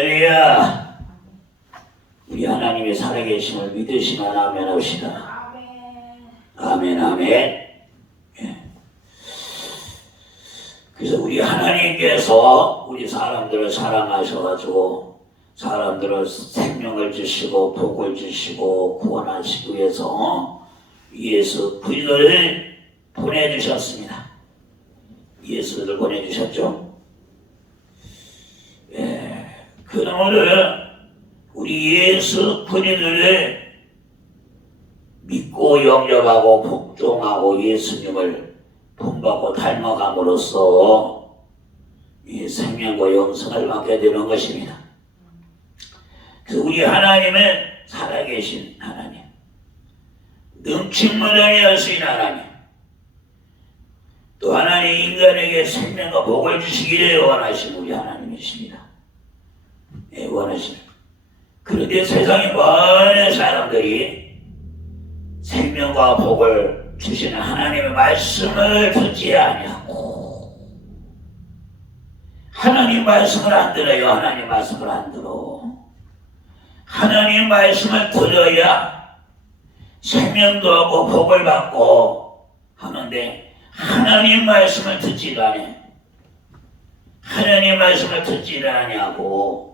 할렐루야. 우리 하나님의 살아계심을 믿으시면 아멘 합시다. 아멘, 아멘. 예. 그래서 우리 하나님께서 우리 사람들을 사랑하셔가지고 사람들을 생명을 주시고 복을 주시고 구원하시기 위해서 예수 그리스도를 보내주셨습니다. 예수를 보내주셨죠. 예, 그러므로 우리 예수 그리스도를 믿고 영접하고 복종하고 예수님을 본받고 닮아감으로써 이 생명과 영생을 받게 되는 것입니다. 그래서 우리 하나님은 살아계신 하나님, 능충만하게 하신 하나님, 또 하나님 인간에게 생명과 복을 주시기를 원하신 우리 하나님이십니다. 예, 원하십니다. 그런데 세상의 많은 사람들이 생명과 복을 주시는 하나님의 말씀을 듣지 아니하고 하나님 말씀을 안 들어요. 하나님 말씀을 안 들어. 하나님 말씀을 들어야 생명도 하고 복을 받고 하는데 하나님 말씀을 듣지도 않아. 하나님 말씀을 듣지를 아니하고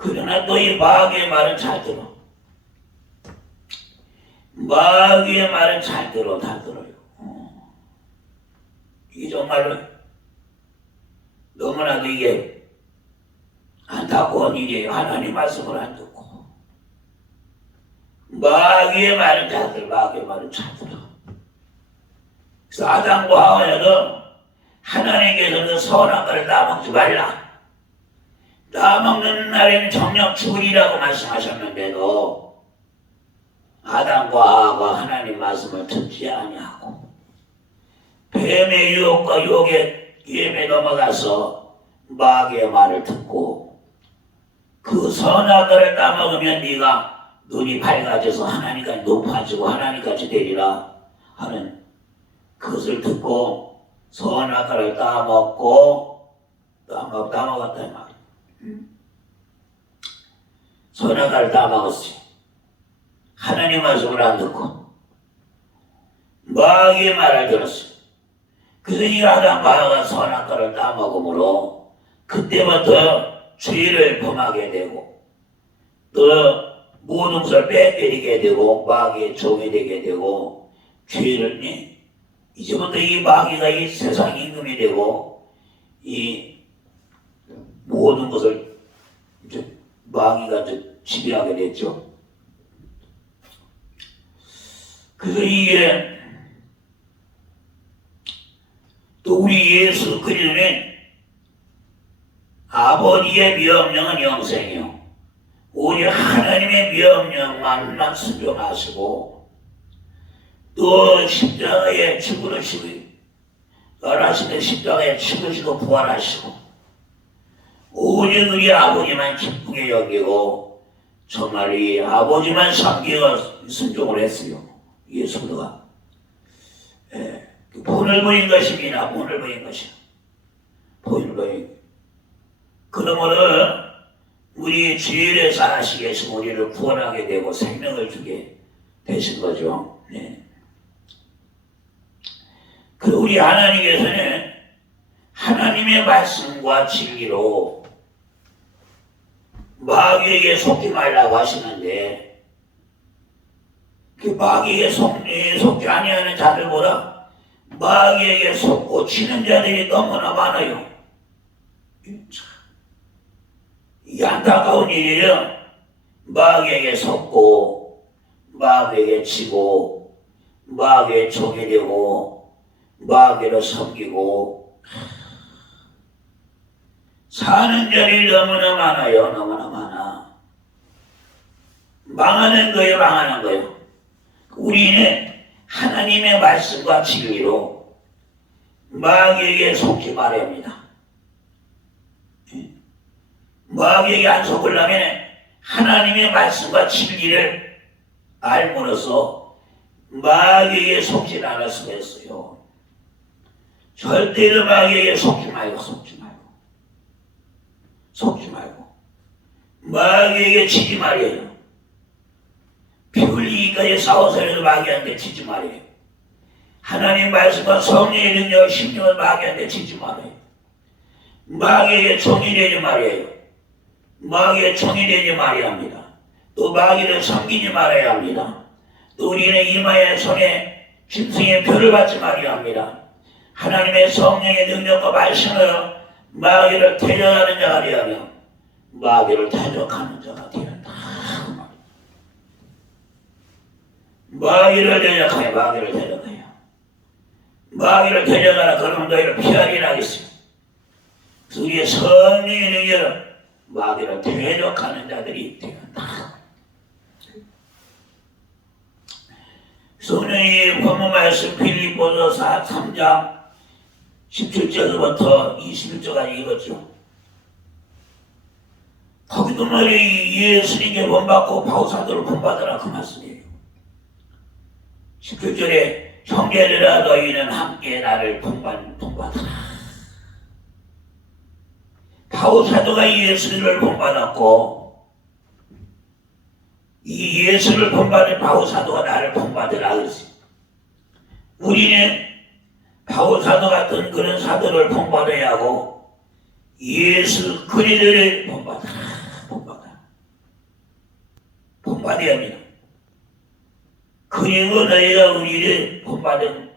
그러나 또이 마귀의 말은 잘 들어. 마귀의 말은 잘 들어, 다 들어요. 어. 이게 정말로 너무나도 이게 안타까운 일이에요. 하나님 말씀을 안 듣고. 마귀의 말은 잘 들어, 마귀의 말은 잘 들어. 그래서 아담과 하와는 하나님께서는 선한 것을 따먹지 말라. 따먹는 날에는 정령 죽으리라고 말씀하셨는데도 아담과 하와가 하나님 말씀을 듣지 아니하고 뱀의 유혹과 유혹에 예배 넘어가서 마귀의 말을 듣고 그 선악을 따먹으면 네가 눈이 밝아져서 하나님까지 높아지고 하나님까지 되리라 하는 그것을 듣고 선악을 따먹고 따먹 따먹었다 이 말이야. 선악을 따먹었어요. 하나님 말씀을 안 듣고 마귀의 말을 들었어요. 그래서 이 아담과 하가 선한 것을 따먹음으로 그때부터 죄를 범하게 되고 또 모든 것을 빼앗기게 되고 마귀의 종이 되게 되고 죄를 이- 이제부터 이 마귀가 이 세상 임금이 되고 이 모든 것을 이제 마귀가 이제 지배하게 됐죠. 그래서 이게 또 우리 예수 그리스도는 아버지의 명령은 영생이요. 오직 하나님의 명령만만 순종하시고 또 십자가에 죽으시고 열하시는 십자가에 죽으시고 부활하시고 오직 우리 아버지만 기쁘게 여기고 정말 이 아버지만 섬기고 순종을 했어요. 예수가 예, 본을 보인 것입니다. 본을 보인 것이요. 본을 보인. 그러므로 우리 죄를 위해서 우리를 구원하게 되고 생명을 주게 되신 거죠. 네. 그 우리 하나님께서는 하나님의 말씀과 진리로 마귀에게 속지 말라고 하시는데 그 마귀에게 속, 에, 속지 아니하는 자들보다 마귀에게 속고 치는 자들이 너무나 많아요. 이 안타까운 일이에요. 마귀에게 속고 마귀에게 치고 마귀의 종이 되고 마귀를 섬기고 사는 자들이 너무나 많아요. 너무나 많아. 망하는 거예요. 망하는 거예요. 우리는 하나님의 말씀과 진리로 마귀에게 속지 말아야 합니다. 마귀에게 안 속으려면 하나님의 말씀과 진리를 알므로써 마귀에게 속지 수가 있어요. 절대로 마귀에게 속지 말고 속지 말고 속지 말고 마귀에게 치지 말이에요. 피 흘리기까지 싸워서라도 마귀한테 치지 말이에요. 하나님 말씀과 성령의 능력, 심령을 마귀한테 치지 말아요. 마귀에게 종이 되지 말이에요. 마귀의 종이 되지 말아야 합니다. 또 마귀를 섬기지 말아야 합니다. 또 우리는 이마의 손에 짐승의 표를 받지 말아야 합니다. 하나님의 성령의 능력과 말씀으로 마귀를 대적하는 자가 되어야 마귀를 대적하는 자가 한다. 마귀를 대적하여 마귀를 대적하여 마귀를 대적하라 그러면 너희를 피하리라 하겠습니다. 우리의 성령의 능력은 마귀를 대적하는 자들이 되었다. 성령이 본문 말씀 필리포서 3장 17절부터 21절까지 읽었죠. 거기도 말이 예수님께 본받고 바우사도를 본받으라 그 말씀이에요. 17절에 형제들아 너희는 함께 나를 본받, 본받아라. 바우사도가 예수님을 본받았고 이 예수를 본받은 바우사도가 나를 본받으라 그랬어요. 우리는 바울 사도 같은 그런 사도를 본받아야 하고 예수 그리스도를 본받아 본받아 본받아야 합니다. 그리고 너희가 우리를 본받은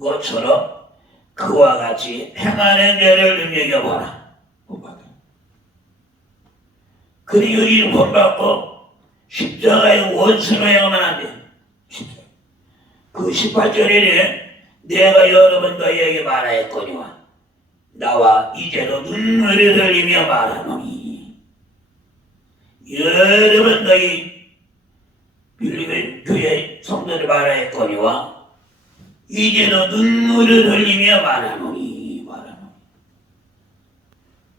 것처럼 그와 같이 행하는 자를 눈여겨봐라 본받아 그리고 우리를 본받고 십자가의 원수로. 십자가. 그 18절에는 내가 여러분 너희에게 말하였거니와 나와 이제로 눈물을 흘리며 말하노니. 여러분 너희 빌립의 교회 성도를 말하였거니와 이제로 눈물을 흘리며 말하노니 말하노니.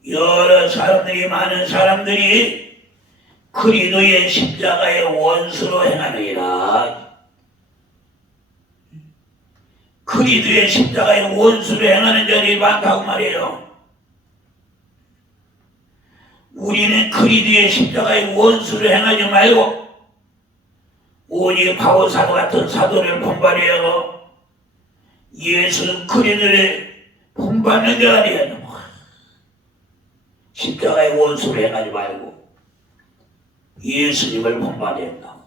여러 사람들이 많은 사람들이 그리도의 십자가의 원수로 행하느니라 그리스도의 십자가의 원수를 행하는 자들이 많다고 말이에요. 우리는 그리스도의 십자가의 원수를 행하지 말고 오직 바울 사도 같은 사도를 본받아야 하고 예수 그리스도를 본받는 되어야 한다. 십자가의 원수를 행하지 말고 예수님을 본받아야 한다.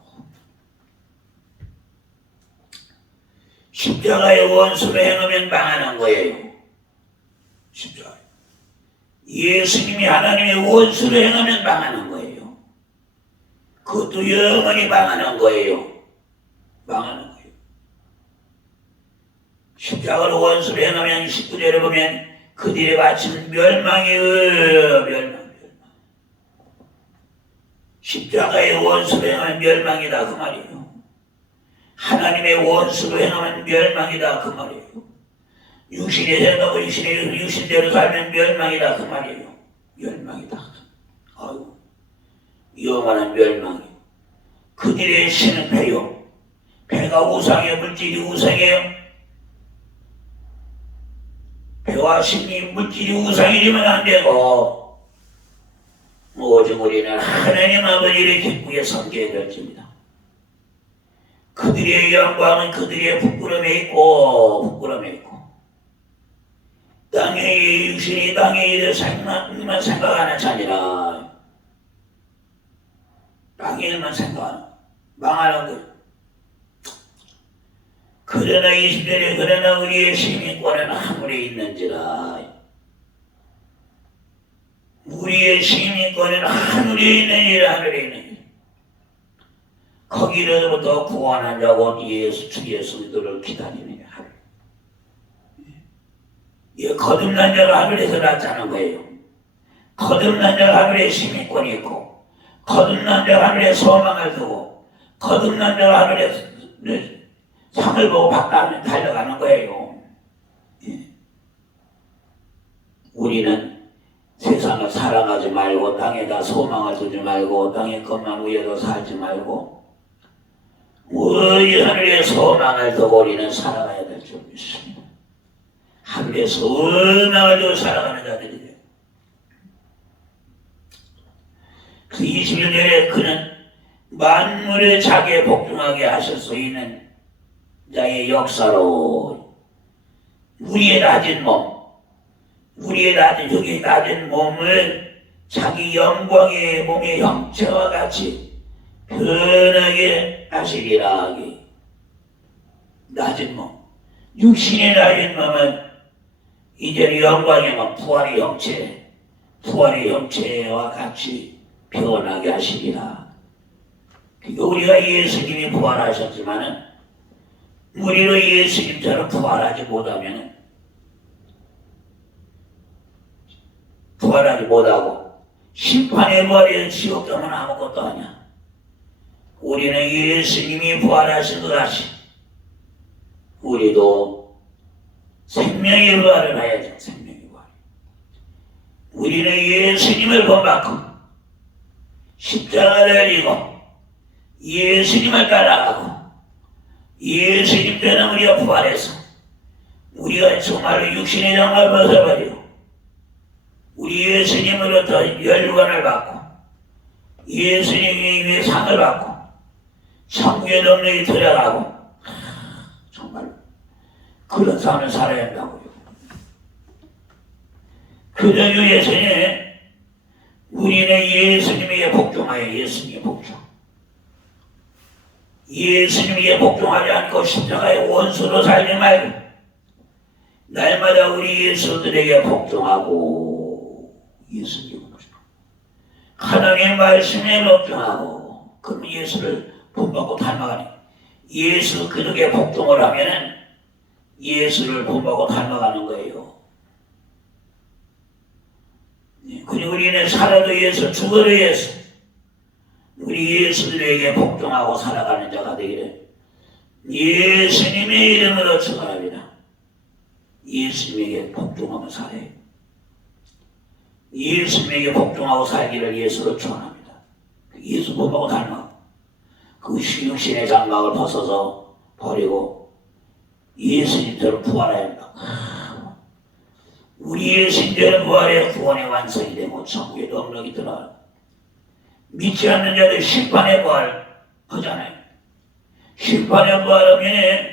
십자가의 원수를 행하면 망하는 거예요. 십자가. 예수님이 하나님의 원수를 행하면 망하는 거예요. 그것도 영원히 망하는 거예요. 망하는 거예요. 십자가로 원수를 행하면 19절에 보면 그들의 바치는 멸망이에요. 멸망, 멸망. 십자가의 원수를 행하면 멸망이다. 그 말이에요. 하나님의 원수로 행하면 멸망이다 그 말이에요. 육신의 생각을 육신의 육신대로 살면 멸망이다 그 말이에요. 멸망이다. 아유, 영원한 멸망이. 그들의 신은 배요. 배가 우상이에요. 물질이 우상이에요. 배와 신이 물질이 우상이 되면 안 되고 오직 우리는 하나님 아버지를 기쁘게 섬겨야 될입니다. 그들의 영광은 그들의 부끄러움에 있고 부끄러움에 있고. 땅의 육신이 땅의 일을 생각만 생각하는 자니라. 땅의 일만 생각하는 망하는 것. 그러나 이 시대에 그러나 우리의 시민권은 하늘에 있는지라. 우리의 시민권은 하늘에 있느니라 하늘에 있느니라 거기로부터 구원한 자고 예수 주 예수들을 기다리느냐. 이 거듭난 자가 하늘에서 나타나는 거예요. 거듭난 자가 하늘에 시민권이 있고 거듭난 자가 하늘에 소망을 두고 거듭난 자가 하늘에 상을 보고 받다면 달려가는 거예요. 예. 우리는 세상을 살아가지 말고 땅에다 소망을 두지 말고 땅의 것만 위에서 살지 말고 우리 하늘의 소망을 두고 우리는 살아가야 될 줄 믿습니다. 하늘의 소망을 두고 살아가는 자들이에요. 그 21년에 그는 만물의 자기에 복종하게 하실 수 있는 자의 역사로 우리의 낮은 몸, 우리의 낮은 여기 낮은 몸을 자기 영광의 몸의 형체와 같이 편하게 하시리라 하기. 낮은 몸, 육신의 낮은 몸은 이제 영광의 몸, 부활의 형체, 부활의 형체와 같이 변하게 하시리라. 우리가 예수님이 부활하셨지만은 우리로 예수님처럼 부활하지 못하면 부활하지 못하고 심판의 부활에 지옥 가면 아무것도 아니야. 우리는 예수님이 부활하신 것 같이 우리도 생명의 부활을 해야죠. 생명의 부활. 우리는 예수님을 본받고 십자가를 지고 예수님을 따라가고 예수님 때는 우리가 부활해서 우리가 정말로 육신의 장을 벗어버리고 우리 예수님으로부터 열관을 받고 예수님이 위해 상을 받고 천국의 능력이 들어가고 정말 그런 삶을 살아야 한다고요. 그저 위해서는 우리는 예수님에게 복종하여 예수님에 복종. 예수님에게 복종하지 않고 십자가의 원수로 살지 말고 날마다 우리 예수들에게 복종하고 예수님을. 하나님의 말씀에 복종하고 그럼 예수를 본받고 닮아가니 예수 그렇게 복종을 하면은 예수를 본받고 닮아가는 거예요. 예, 그리고 우리는 살아도 위해서 죽어도 위해서 우리 예수들에게 복종하고 살아가는 자가 되기를 예수님의 이름으로 축원합니다. 예수님에게 복종하며 살아요. 예수님에게 복종하고 살기를 예수로 축원합니다. 예수 본받고 닮아 그 신육신의 장막을 벗어서 버리고 예수님처럼 부활해야 한다. 우리 예수님처럼 부활해 구원의 완성이 되고 천국의 능력이 들어가. 믿지 않는 자들 심판의 부활 하잖아요. 심판의 부활하면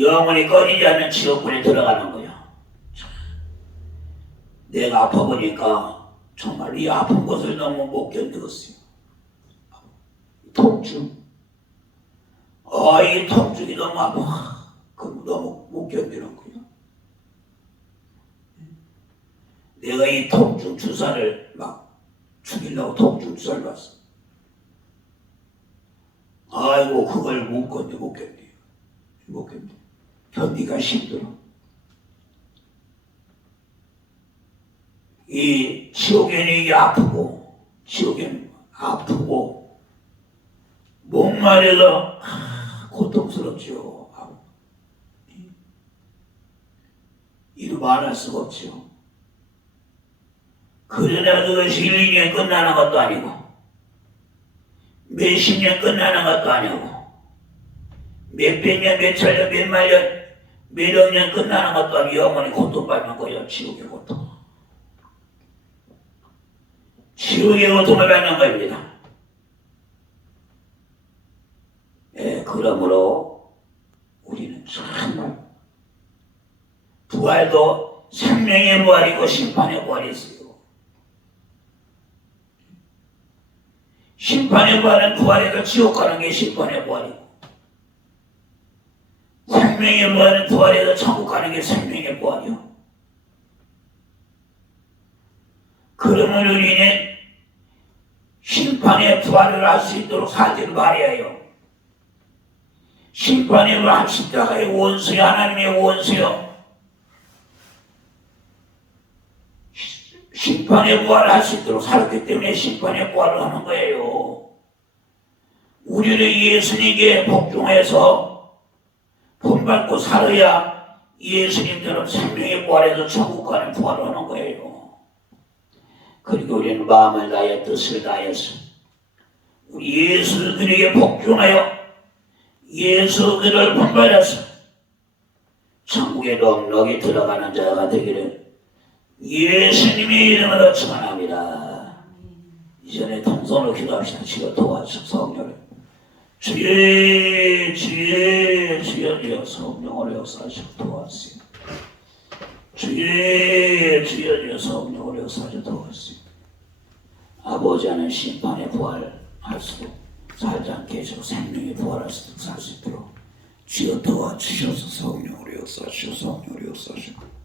영원히 꺼지지 않는 지옥불에 들어가는 거야. 내가 아파 보니까 정말 이 아픈 것을 너무 못 견디겠어요. 통증. 아, 이 통증이 너무 아파. 그럼 너무 못 견디는 거야. 내가 이 통증 주사를 막 죽이려고 통증 주사를 봤어. 아이고, 그걸 못 견뎌, 못 견뎌. 못 견뎌. 견디가 힘들어. 이 지옥에는 이게 아프고, 지옥에는 아프고, 목마르서 아, 고통스럽죠. 아, 이루 말할 수가 없죠. 그러나 그것이 1, 2년 끝나는 것도 아니고 몇십 년 끝나는 것도 아니고 몇백 년, 몇천 년, 몇만 년, 몇억 년 끝나는 것도 아니고 영원히 고통받는 거예요. 지옥의 고통. 지옥의 고통을 받는 겁니다. 예, 그러므로 우리는 정말 부활도 생명의 부활이고 심판의 부활이 있어요. 심판의 부활은 부활에서 지옥 가는 게 심판의 부활이고 생명의 부활은 부활에서 천국 가는 게 생명의 부활이요. 그러면 우리는 심판의 부활을 할 수 있도록 살기를 바라요. 심판의 부활 십자가의 원수요 하나님의 원수요 심판의 부활을 할 수 있도록 살았기 때문에 심판의 부활을 하는 거예요. 우리는 예수님께 복종해서 본받고 살아야 예수님처럼 생명의 부활에서 천국 가는 부활을 하는 거예요. 그리고 우리는 마음을 다하여 뜻을 다해서 우리 예수 그에게 복종하여 예수 그를 본받아서 천국의 넉넉히 들어가는 자가 되기를 예수님의 이름으로 축원합니다. 이전에 동선을 기도합시다. 주여 도와주소 성령을. 주의 주의 주여 성령을 역사하시고 도와주세요. 주의 주여 성령을 역사하시고 도와주세요. 아버지 하는 심판에 부활할 수 수도 살수 있도록 주여 도와주셔서. 성령으로 역사하시고 성령으로 역사하시고